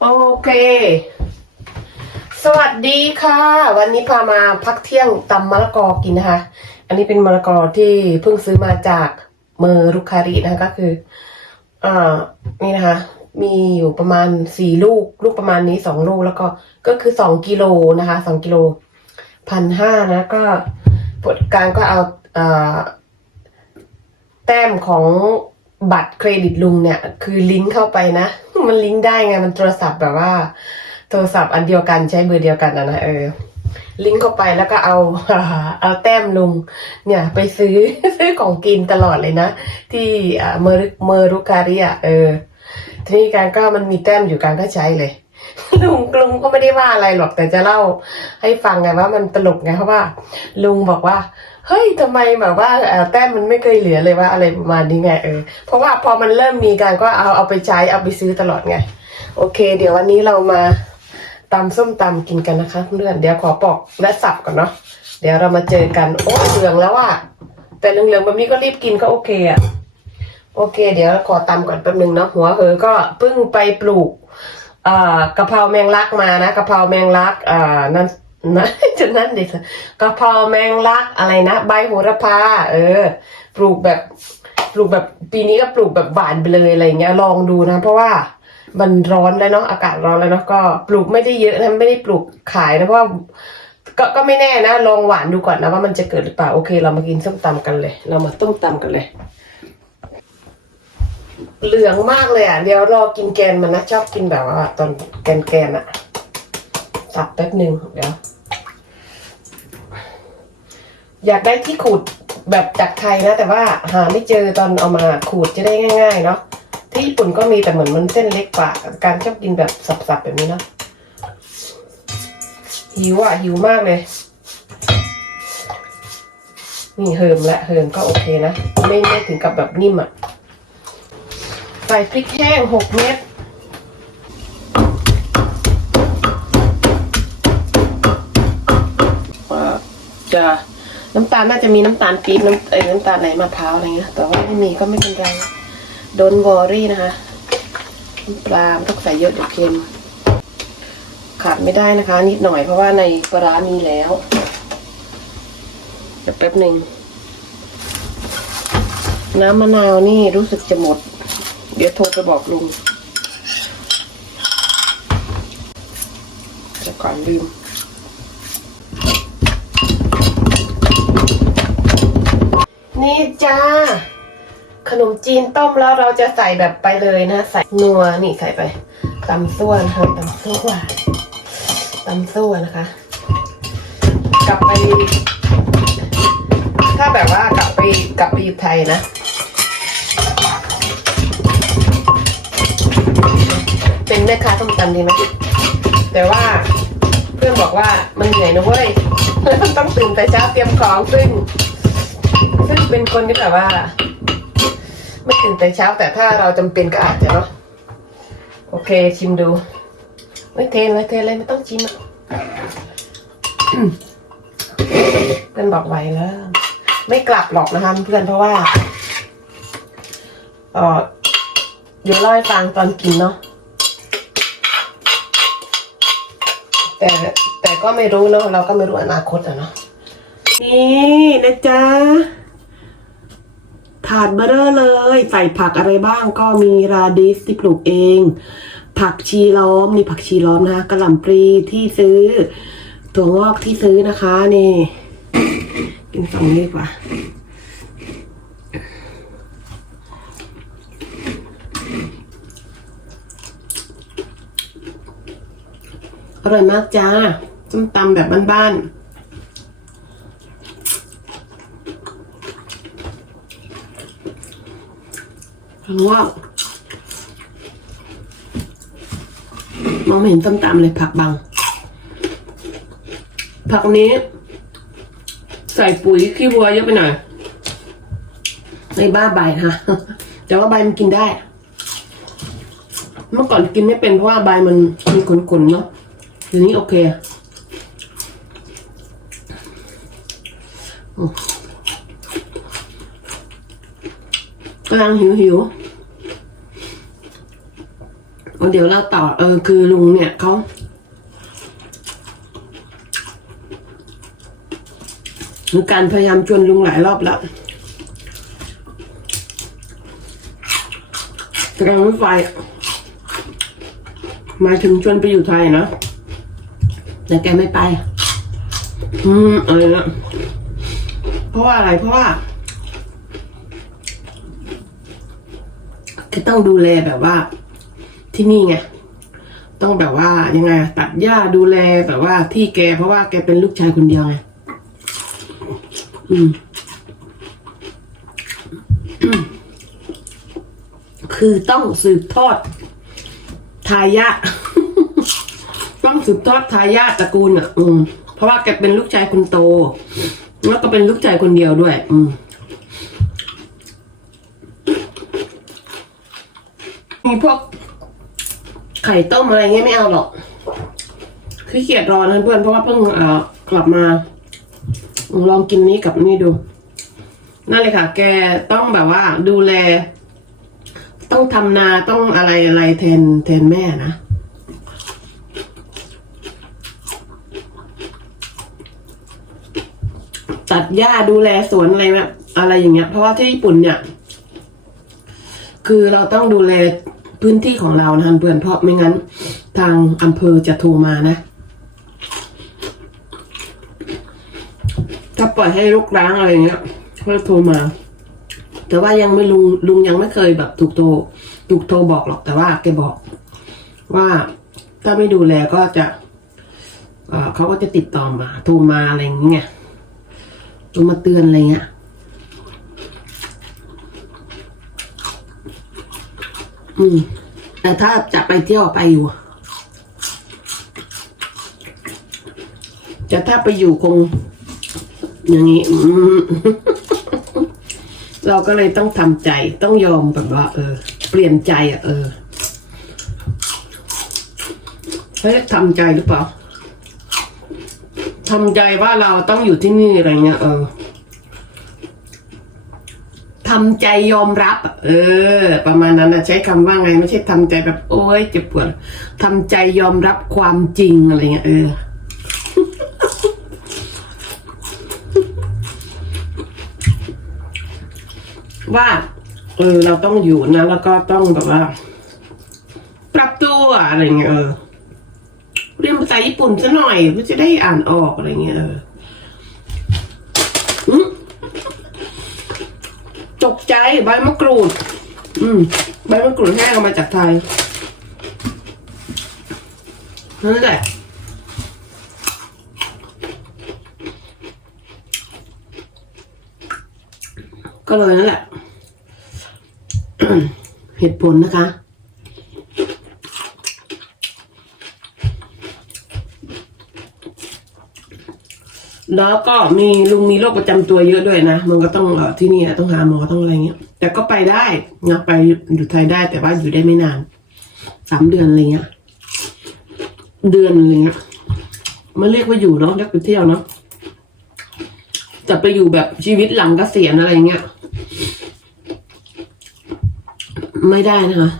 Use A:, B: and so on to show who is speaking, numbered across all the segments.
A: โอเค สวัสดีค่ะ วันนี้พามาพักเที่ยงตำมะละกอกินนะคะ อันนี้เป็นมะละกอที่เพิ่งซื้อมาจากเมอรุคารินะคะก็คืออ่านี่นะคะ มีอยู่ประมาณสี่ลูก ลูกประมาณนี้สองลูกแล้วก็ก็คือสองกิโลนะคะสองกิโลพันห้านะก็ผลการก็เอาอ่าแต้มของ บัตรเครดิตลุงเนี่ย คือลิงก์เข้าไปนะ มันลิงก์ได้ไงมันโทรศัพท์แบบว่า โทรศัพท์อันเดียวกันใช้เบอร์เดียวกันนะนะเออ ลิงก์เข้าไปแล้วก็เอาเอาแต้มลุง เนี่ย ไปซื้อซื้อของกินตลอดเลยนะ ที่เมอรุเมอรุคาริอะเออทีนี้การก็มันมีแต้มอยู่การก็ใช้เลยลุงลุงก็ไม่ได้ว่าอะไรหรอกแต่จะเล่าให้ฟังไงว่ามันตลกไงเพราะว่า ลุงบอกว่า เฮ้ยทำไมแบบว่าแต้มมันไม่เคยเหลือเลยว่าอะไรประมาณนี้ไงเออเพราะว่าพอมันเริ่มมีการก็เอาเอาไปใช้เอาไปซื้อตลอดไง โอเค เดี๋ยววันนี้เรามาตำส้มตำกินกันนะคะเพื่อนเดี๋ยวขอปอกและสับก่อนเนาะเดี๋ยวเรามาเจอกันโอ้เหลืองแล้วอะแต่เหลืองๆแบบนี้ก็รีบกินก็โอเคอะโอเค เดี๋ยวขอตำก่อนแป๊บนึงเนาะหัวเหอก็เพิ่งไปปลูกอ่ากะเพราแมงลักมานะกะเพราแมงลักอ่านั่น นะจะนั่นเดิกะเพราแมงลักอะไรนะใบโหระพา เออ ปลูกแบบปลูกแบบปีนี้ก็ปลูกแบบหวานไปเลยอะไรเงี้ยลองดูนะ เพราะว่ามันร้อนแล้วเนาะอากาศร้อนแล้วเนาะก็ปลูกไม่ได้เยอะนะไม่ได้ปลูกขายนะเพราะว่าก็ก็ไม่แน่นะ ลองหวานดูก่อนนะว่ามันจะเกิดหรือเปล่าโอเค เรามากินส้มตำกันเลย เรามาต้มตำกันเลย เหลืองมากเลยอะเดี๋ยวรอกินแกนมันนะชอบกินแบบว่าตอนแกนแกนอะสับแป๊บหนึ่งเดี๋ยว อยากได้ที่ขูดแบบจากไทยนะ แต่ว่าหาไม่เจอตอนเอามาขูดจะได้ง่าย ๆ เนาะที่ญี่ปุ่นก็มีแต่เหมือนมันเส้นเล็กกว่า การชอบกินแบบสับๆแบบนี้เนาะหิวอะหิวมากเลย นี่เฮิมและเฮิมก็โอเคนะ ไม่ไม่ถึงกับแบบนิ่มอะ ใส่พริกแห้งหกเม็ดจะ น้ำตาลน่าจะมีน้ำตาลปี๊บน้ำเอ้น้ำตาลไหนมะพร้าวอะไรเงี้ยแต่ว่าไม่มีก็ไม่เป็นไรโดนวอรี่นะคะน้ำปลาต้องใส่เยอะเดี๋ยวเค็ม ขาดไม่ได้นะคะ นิดหน่อยเพราะว่าในปลาร้ามีแล้วเดี๋ยวแป๊บหนึ่งน้ำมะนาวนี่รู้สึกจะหมด เดี๋ยวโทรไปบอกลุงเดี๋ยวก่อนลืม นี่จ้า ขนมจีนต้มแล้วเราจะใส่แบบไปเลยนะ ใส่นัวนี่ใส่ไปตำส่วนค่ะตำส่วนตำส่วนนะคะ กลับไป ถ้าแบบว่ากลับไปกลับไปอยู่ไทยนะเป็นแม่ค้าส้มตำดีไหมแต่ว่าเพื่อนบอกว่ามันเหนื่อยนะเว้ย ต้องตื่นแต่เช้าเตรียมของซึ่ง ซึ่งเป็นคนที่แบบว่า ไม่ตื่นแต่เช้าแต่ถ้าเราจำเป็นก็อาจจะเนาะโอเคชิมดูไม่เทเลยเทเลยไม่ต้องชิมอะเพื่อนบอกไว้แล้ว ไม่กลับหรอกนะคะเพื่อนเพราะว่าเออเดี๋ยวเล่าให้ฟังตอนกินเนาะแต่แต่ก็ไม่รู้เนาะเราก็ไม่รู้อนาคตอะเนาะนี่นะจ๊ะ ถาดเบอร์เรอเลย ใส่ผักอะไรบ้างก็มีราดิสที่ปลูกเอง ผักชีล้อมนี่ผักชีล้อมนะคะกระหล่ำปลีที่ซื้อถั่วงอกที่ซื้อนะคะนี่ กินสองนี้ดีกว่าอร่อยมากจ้าส้มตำแบบบ้านๆ พราะว่ามองไม่เห็นส้มตำเลยผักบางผักนี้ ใส่ปุ๋ยขี้วัวเยอะไปหน่อยในบ้าใบนะคะแต่ว่าใบมันกินได้ เมื่อก่อนกินไม่เป็นเพราะว่าใบมันมีขนๆเนาะเดี๋ยวนี้โอเคอืมกำลังหิวหิว เดี๋ยวเราต่อเออคือลุงเนี่ยเขามีการพยายามชวนลุงหลายรอบแล้วแต่การรถไฟอะหมายถึงชวนไปอยู่ไทยนะแต่แกไม่ไป อืมอะไรนะเพราะว่าอะไรเพราะว่าแกต้องดูแลแบบว่า ที่นี่ไงต้องแบบว่ายังไง ตัดหญ้าดูแลแบบว่าที่แกเพราะว่าแกเป็นลูกชายคนเดียวไงอืม คือต้องสืบทอด ทายาต้องสืบทอดทายาตระกูลอะ อืม เพราะว่าแกเป็นลูกชายคนโต แล้วก็เป็นลูกชายคนเดียวด้วย อืมมีพวก ไข่ต้มอะไรเงี้ยไม่เอาหรอกขี้เกียจรอนะเพื่อนเพราะว่าเพิ่งเออกลับมา ลองกินนี้กับนี่ดูนั่นเลยค่ะ แกต้องแบบว่าดูแล ต้องทำนาต้องอะไรอะไรแทนแทนแม่นะตัดหญ้าดูแลสวนอะไรแบบอะไรอย่างเงี้ย เพราะว่าที่ญี่ปุ่นเนี่ย คือเราต้องดูแล พื้นที่ของเรานะเพื่อนเพราะไม่งั้น ทางอำเภอจะโทรมานะ ถ้าปล่อยให้ลูกร้างอะไรเงี้ยเขาจะโทรมา แต่ว่ายังไม่ลุงลุงยังไม่เคยแบบถูกโทรถูกโทรบอกหรอกแต่ว่าแกบอก ว่าถ้าไม่ดูแลก็จะเอ่อเขาก็จะติดต่อมาโทรมาอะไรอย่างเงี้ยโทรมาเตือนอะไรเงี้ย อืม แต่ถ้าจะไปเที่ยวไปอยู่ จะถ้าไปอยู่คง อย่างนี้อืมเราก็เลยต้องทำใจ ต้องยอมแบบว่า เออ เปลี่ยนใจอะ เออเฮ้ยทำใจหรือเปล่าทำใจว่าเราต้องอยู่ที่นี่อะไรเงี้ยเออ ทำใจยอมรับ เออ ประมาณนั้นนะใช้คำว่าไง ไม่ใช่ทำใจแบบ โอ้ยเจ็บปวดทำใจยอมรับความจริงอะไรเงี้ยเออว่าเออเราต้องอยู่นะ แล้วก็ต้องแบบว่า ปรับตัวอะไรเงี้ยเออเรียนภาษาญี่ปุ่นซะหน่อยเพื่อจะได้อ่านออกอะไรเงี้ยเออมตก ใจใบมะกรูด อืมใบมะกรูดแห้งเอามาจากไทยนั่นแหละก็เลยนั่นแหละ เหตุผลนะคะ แล้วก็มีลุงมีโรคประจำตัวเยอะด้วยนะ มันก็ต้องที่นี่ต้องหาหมอต้องอะไรเงี้ย แต่ก็ไปได้นะไปอยู่ไทยได้แต่ว่าอยู่ได้ไม่นานสามเดือนอะไรเงี้ย เดือนอะไรเงี้ยมันเรียกว่าอยู่เนาะเรียกไปเที่ยวเนาะจะไปอยู่แบบชีวิตหลังเกษียณอะไรเงี้ย ไม่ได้นะคะ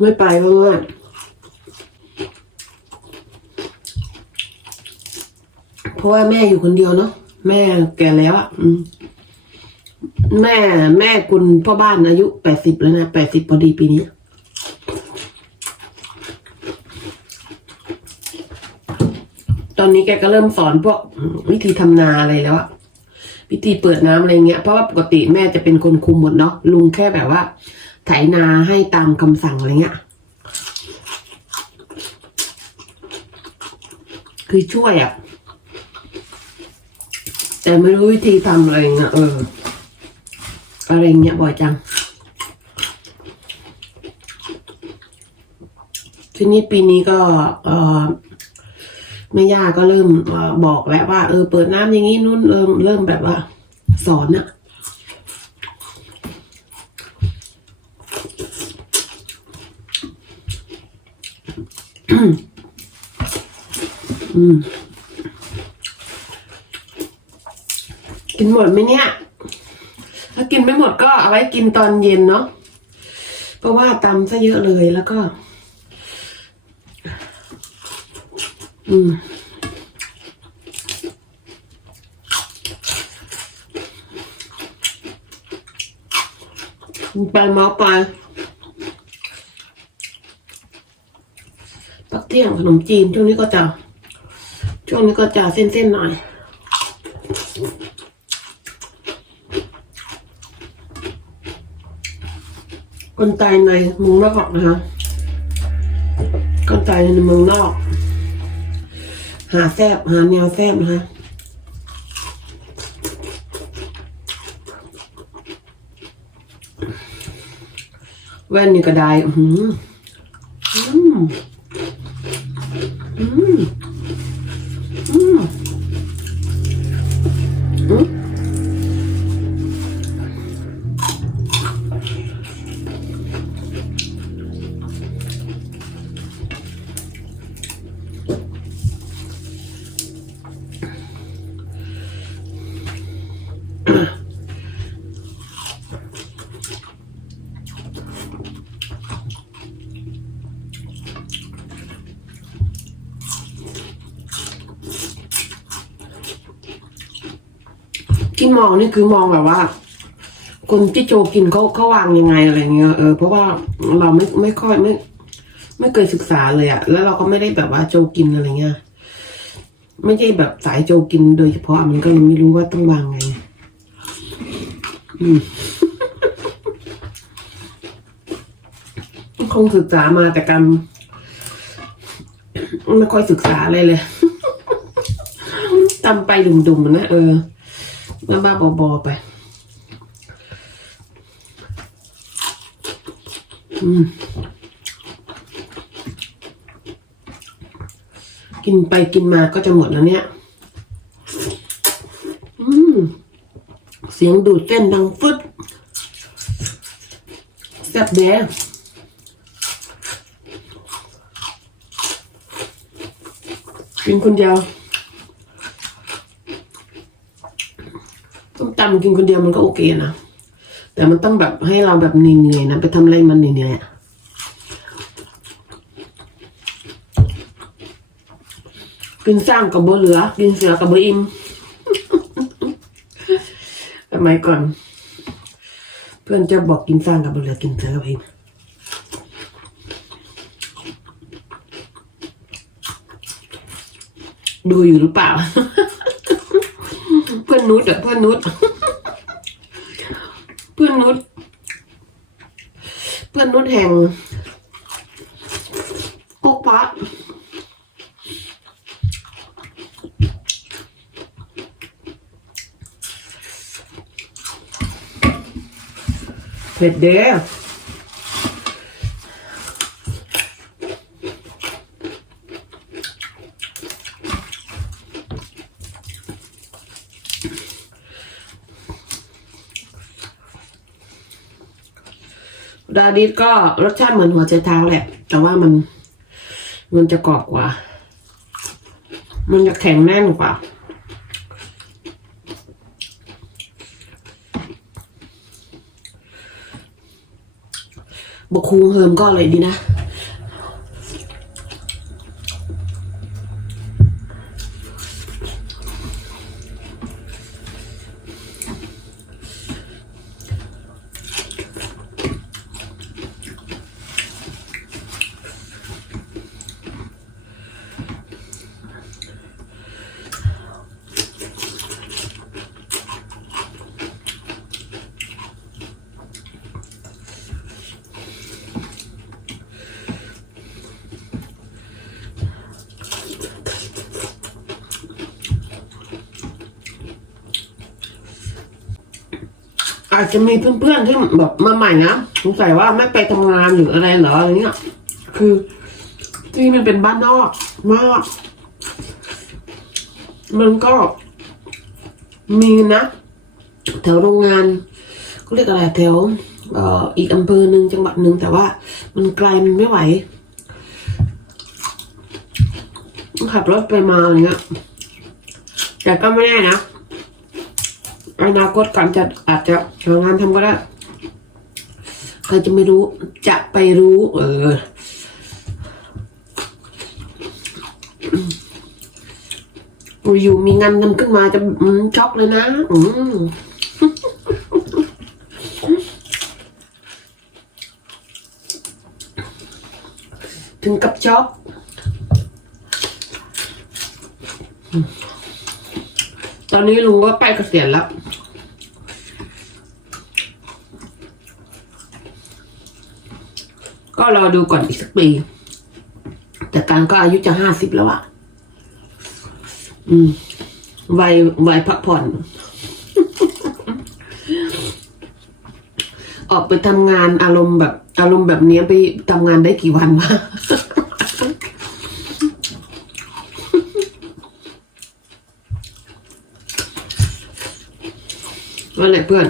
A: ไม่ไปเพราะว่าเพ ราะว่าแม่อยู่คนเดียวเนาะแม่แก่แล้วอะแม่แม่คุณพ่อบ้านอายุแปดสิบแล้วนะแปดสิบพอดีปีนี้ตอนนี้แกก็เริ่มสอนพวกวิธีทำนาอะไรแล้วอะวิธีเปิดน้ำอะไรเงี้ยเพราะว่าปกติแม่จะเป็นคนคุมหมดเนาะลุงแค่แบบว่าไถนาให้ตามคำสั่งอะไรเงี้ย คือช่วยอะ แต่ไม่รู้วิธีทำอะไรเงี้ยเอออะไรเงี้ยบ่อยจัง ทีนี้ปีนี้ก็เออแม่ย่าก็เริ่มอบอกแล้วว่า เออ เปิดน้ำอย่างนี้นู้นเริ่มเริ่มแบบว่า สอนอะอืม กินหมดไหมเนี่ย ถ้ากินไม่หมดก็เอาไว้กินตอนเย็นเนาะ เพราะว่าตำซะเยอะเลยแล้วก็ อืมไปเมาไปปักเที่ยงขนมจีนช่วงนี้ก็จะ ช่วงนี้ก็จะเส้นๆหน่อย คนตายในเมืองนอกนะคะคนตายในเมืองนอก หาแซบหาแนวแซบนะคะแว่นนี่ก็ได้อืมอืมอืม ที่มองนี่คือมองแบบว่า คนที่โจกินเขาเขาวางยังไงอะไรเงี้ยเออเพราะว่าเราไม่ไม่ค่อยไม่ ไม่เคยศึกษาเลยอะแล้วเราก็ไม่ได้แบบว่าโจกินอะไรเงี้ยไม่ใช่แบบสายโจกินโดยเฉพาะมันก็เลยไม่รู้ว่าต้องวางไงอืมคงศึกษามาแต่กันไม่ค่อยศึกษาอะไรเลยตำไปดุมๆนะเออ บ้าๆบอไป กินไปกินมาก็จะหมดแล้วเนี่ยเสียงดูดเส้นดังฟึดแซ่บแดงกินคนเดียว้มตำกินคนเดียวมันก็โอเคนะ แต่มันต้องแบบให้เราแบบเหนื่อยๆนะ ไปทำอะไรมันเหนื่อยๆอะกินสร้างกับโบเหลือ กินเสือกับโบอิ่มสมัยก่อน เพื่อนจะบอกกินสร้างกับโบเหลือกินเสือกับโบอิ่มดูอยู่หรือเปล่า อนนุชอะเพื่อนนุชเพื่อนนุชเพื่อนนุชแห่งโคกพระเผ็ดเด้ ดาดิสก็รสชาติเหมือนหัวใจเท้าแหละ แต่ว่ามัน มันจะกรอบกว่า มันจะแข็งแน่นกว่า บกคูเฮิมก็อร่อยดีนะ อาจจะมีเพื่อนๆที่แบบมาใหม่นะสงสัยว่าไม่ไปทำงานหรืออะไรเหรออะไรเงี้ยคือที่มันเป็นบ้านนอกมากมันก็มีนะแถวโรงงานเขาเรียกอะไรแถวเอ่ออีกอำเภอหนึ่งจังหวัดหนึ่งแต่ว่า มันไกลมันไม่ไหวขับรถไปมาอะไรเงี้ยแต่ก็ไม่แน่นะ อนาคตก่อนจะอาจจะหางานทำก็ได้ใครจะไม่รู้จะไปรู้ เอออยู่มีงานนำขึ้นมาจะช็อกเลยนะ อืมถึงกับช็อกตอนนี้ลุงก็ใกล้เกษียณแล้ว ก็รอดูก่อนอีกสักปี แต่การก็อายุจะห้าสิบแล้วอะอืมวัยวัยพักผ่อน ออกไปทำงานอารมณ์แบบ อารมณ์แบบเนี้ยไปทำงานได้กี่วันวะนั่นแหละเพื่อน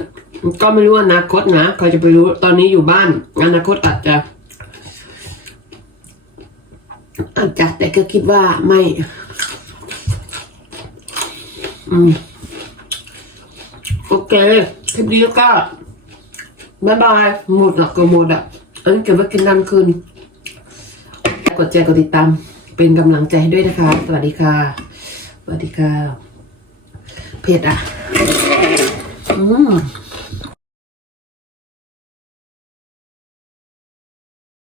A: ก็ไม่รู้อนาคตนะใครจะไปรู้ตอนนี้อยู่บ้าน อนาคตอาจจะ อาจจะแต่ก็คิดว่าไม่ อืม โอเคคลิปนี้ก็บายบาย หมดละก็หมดอะอันนี้เก็บไว้กินน้ำคืน กดแชร์กดติดตาม เป็นกำลังใจให้ด้วยนะคะ สวัสดีค่ะ สวัสดีค่ะ เผ็ดอะ อืม